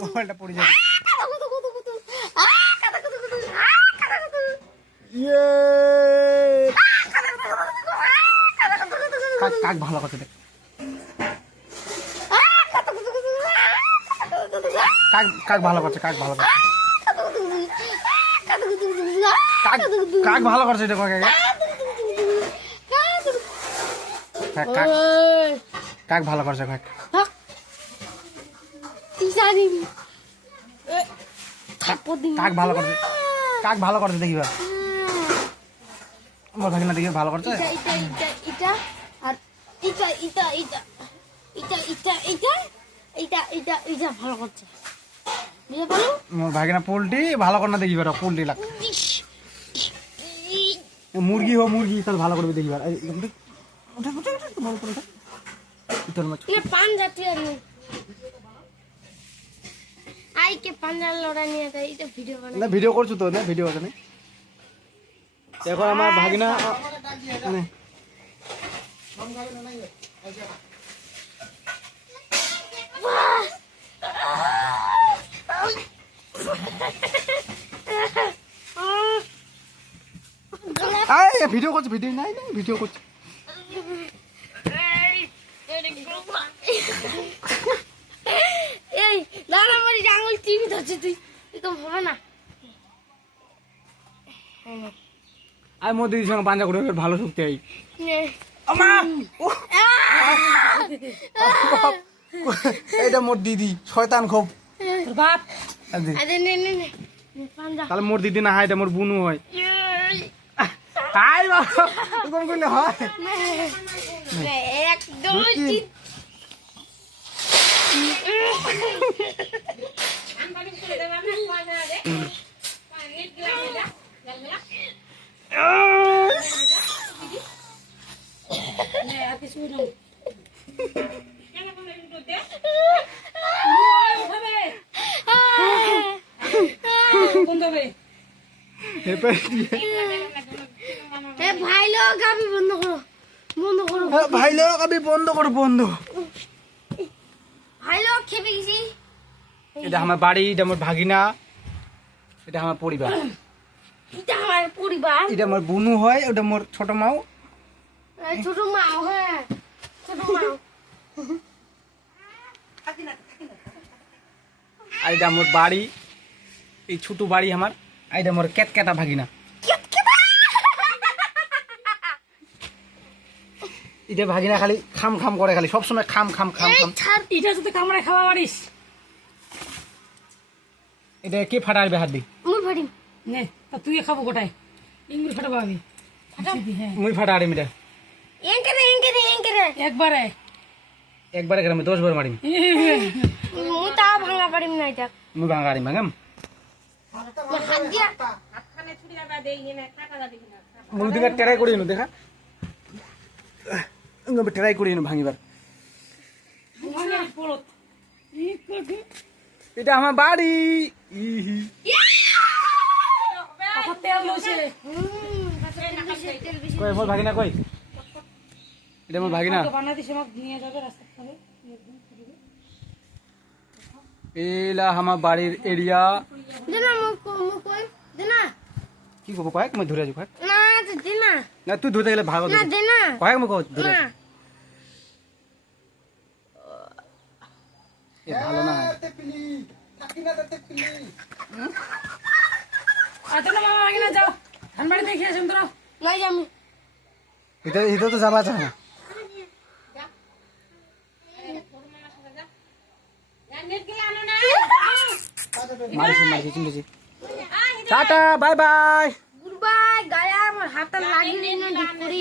মোবাইলটা পড়ে যাবে। কাক ভালো করছে দেখ, কাক ভালো করছে, কাক ভালো করছে, কাক ভালো করছে দেখো, কাক ভালো করছে, কাক কাক ভালো করছে, কাক ভালো করছে দেখিবা মোর ভাগিনা দেখি ভালো করছে। মোর ভাগিনা পোল্ট্রি ভালো করে না দেখিবার, পোল্ট্রি লাগ মুরগি হো মুরগি তাহলে ভালো করবে দেখিবার। ভিডিও করছো তো, না ভিডিও আছে না এখন আমার ভাগিনা ভিডিও করছে, ভিডিও নাই না ভিডিও করছে। এই দাঁড়া আমার আঙুল টিভি ধরছে, তুই তো হবে না। আর মোর দিদির সঙ্গে পাঞ্জা করে ভালো শক্তি আই। এইটা মোর দিদি শয়তান খুব বাপ। তাহলে মোর দিদি না হয়, এটা মোর বুনু হয়। কোন করলে হয় ভাই লোক আমি বন্ধ করো, বন্ধ করো ভাই লোক আমি বন্ধ করো, বন্ধ। ভাই লোক খেপে গেছি। এটা আমার বাড়ি, এটা আমার ভাগিনা, এটা আমার পরিবার, এটা আমার পরিবার, এটা আমার বুনু হয়, ওটা মোর ছোট মাও, ছোট মাও। হ্যাঁ ছোট মাও। আর এটা আমার বাড়ি, এই ছোট বাড়ি আমার। আর এটা মোর কেতকেটা ভাগিনা, এটা ভাগিনা খালি খাম খাম করে, খালি সবসময় খাম খাম খাম খাম। এটা যদি কামড়ে খাওয়া পারিস, এটা কে ফাটাইবে হাত দি? মুই ফাটিম নে তা তুই খাবো গোটাই ইংগুর ফাটাবো আমি। মুই ফাটাড়িম এটা এঙ্কেরে এঙ্কেরে এঙ্কেরে একবারে একবারে করে আমি 10 বার মারিম। মুই তা ভাঙা পারিম না। এটা মুই ভাঙাড়িম ভাঙাম হাত দিয়া মুই দিকে ট্রাই করি না, দেখা ট্রাই করি না ভাঙিবার। এটা আমার বাড়ি। কই মোর ভাগিনা কই? এটা মোর ভাগিনা। এলা আমার বাড়ির এরিয়া। দেনা মুক কই দেনা কি কব কয়েক মই ধরে আছি কয়েক না দেনা না তুই ধরতে গেলে ভাগ না দেনা কয়েক মই ধরে না এ ভালো না আতনা মামা আগে না যাও ধান বাড়ি দেখে আসুন তোরা নাই আমি এটা তো যাবা চায় না। মারিছি চিনতেছি। Ta-ta bye bye goodbye. গায়া আমার হাতটা লাগিয়ে না ডিপ করি।